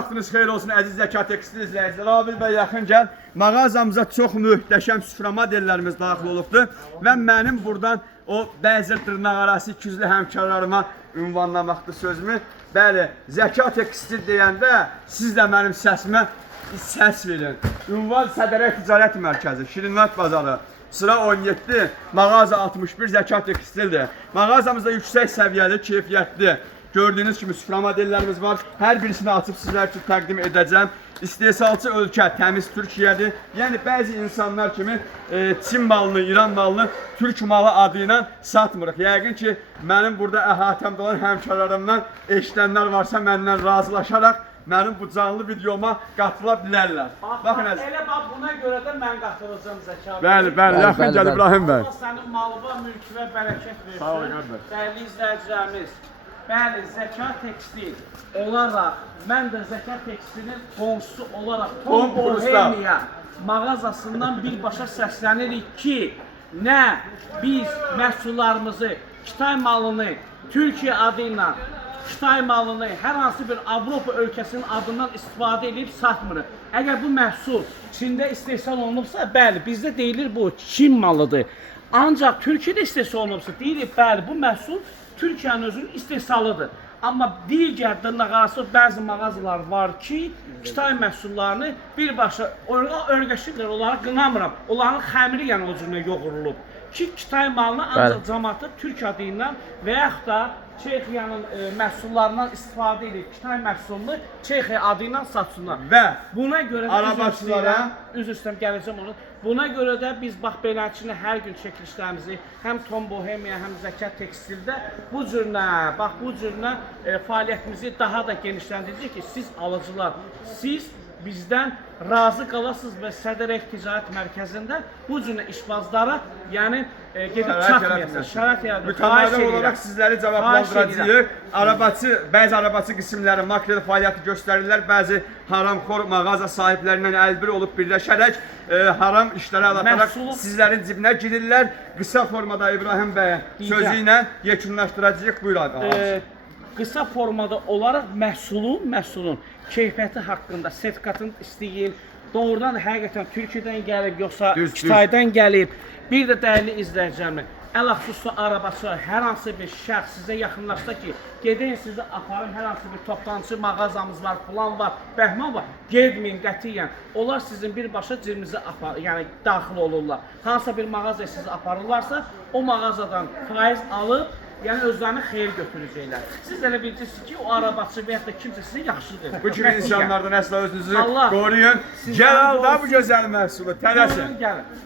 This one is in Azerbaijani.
Vaxtınız xeyir olsun əziz Zəkat Tekstil izləyicilər. Abil bəy yaxın gəl. Mağazamıza çox möhtəşəm süfrə modellərimiz daxil olubdur və mənim buradan o bəzi dırnaqarası ikizli həmkarlarıma ünvanlamaqdır sözümü. Bəli, Zəkat Tekstil deyəndə siz də mənim səsimə səs verin. Ünvan Sədərək Ticarət Mərkəzi, Şirinvat Bazarı, sıra 17, mağaza 61 Zəkat Tekstildir. Mağazamızda yüksək səviyyəli, keyfiyyətli, gördüyünüz kimi süfrə modellərimiz var. Hər birisini açıb sizlər üçün təqdim edəcəm. İstehsalçı ölkə təmiz Türkiyədir. Yəni bəzi insanlar kimi Çin malını, İran malını Türk malı adı ilə satmırıq. Yəqin ki, mənim burada əhatəmdə olan həmkarlarımdan eşidənlər varsa məndən razılaşaraq mənim bu canlı videoma qatıla bilərlər. Baxın, elə bax buna görə də mən qatılacağım Zəkat. Bəli, yaxın gəl İbrahim bəy. Allah sənin malına, mülkünə bərəkət versin. Sağ ol, qardaş. Dəyərli izləyicilərimiz, bəli, Zəkat Tekstil olaraq, mən də Zəkat Tekstilin qonşusu olaraq Tom Bohemiya mağazasından birbaşa səslənirik ki, nə biz məhsullarımızı, Kitay malını Türkiyə adı ilə Kitay malını hər hansı bir Avropa ölkəsinin adından istifadə edib satmırıq. Əgər bu məhsul Çində istehsal olunubsa, bəli, bizdə deyilir bu Çin malıdır. Ancaq Türkiyədə istehsal olunubsa, deyilir, bəli, bu məhsul Türkiyənin özünün istehsalıdır. Amma digər dırnaqarası bəzi mağazalar var ki, Kitay məhsullarını birbaşa örgəşirlər, onları qınamıram. Onların xəmiri yəni o cürünə yoğurulub. Ki, Kitay malını ancaq cəmaatı Türk adı ilə və yaxud da Çexiyanın məhsullarından istifadə edib Kitay məhsulunu Çexiya adı ilə satsınlar. Və buna görə arabaçılara üzr istəyirəm, gələcəm onu. Buna görə də biz bax beləçinə hər gün çəkilişlərimizi həm Tom Bohemiya, həm Zəkat Tekstildə bu cürünə fəaliyyətimizi daha da genişləndirəcək ki, siz alıcılar, siz bizdən razı qalasınız və Sədərək Ticarət Mərkəzində bu cürünə işbazlara, yəni gedib çatmayasınız, şərait yaradın. Mütəmadi olaraq sizləri cavablandıracağıq. Bəzi arabaçı qismləri makrel fəaliyyəti göstərirlər, bəzi haramxor mağaza sahiblərindən əlbir olub birləşərək haram işlərə alataraq sizlərin cibinə girirlər. Qısa formada İbrahim bəyə sözü ilə yekunlaşdıracağıq. Buyur abi. Qısa formada olaraq məhsulun keyfiyyəti haqqında sertifikatını istəyin. Doğrudan həqiqətən Türkiyədən gəlib, yoxsa Kitaydan gəlib. Bir də dəyərli izləyicilərim, ələxüsusda arabaçı, hər hansı bir şəxs sizə yaxınlaşsa ki, gedin sizi aparın, hər hansı bir toplantıcı mağazamız var, falan var, bəhman var, gedməyin qətiyyən. Onlar sizin birbaşa cibinizə yəni daxil olurlar. Hansısa bir mağazaya sizi aparırlarsa, o mağazadan faiz alıb, yəni özlərini xeyir götürəcəklər. Siz elə bilirsiniz ki, o arabaçı və ya da kimsə sizə yaxşıdır. Bu kimi insanlardan əsla özünüzü qoruyun. Gəl al da bu gözəl məhsulu, tələsin. Gəlin.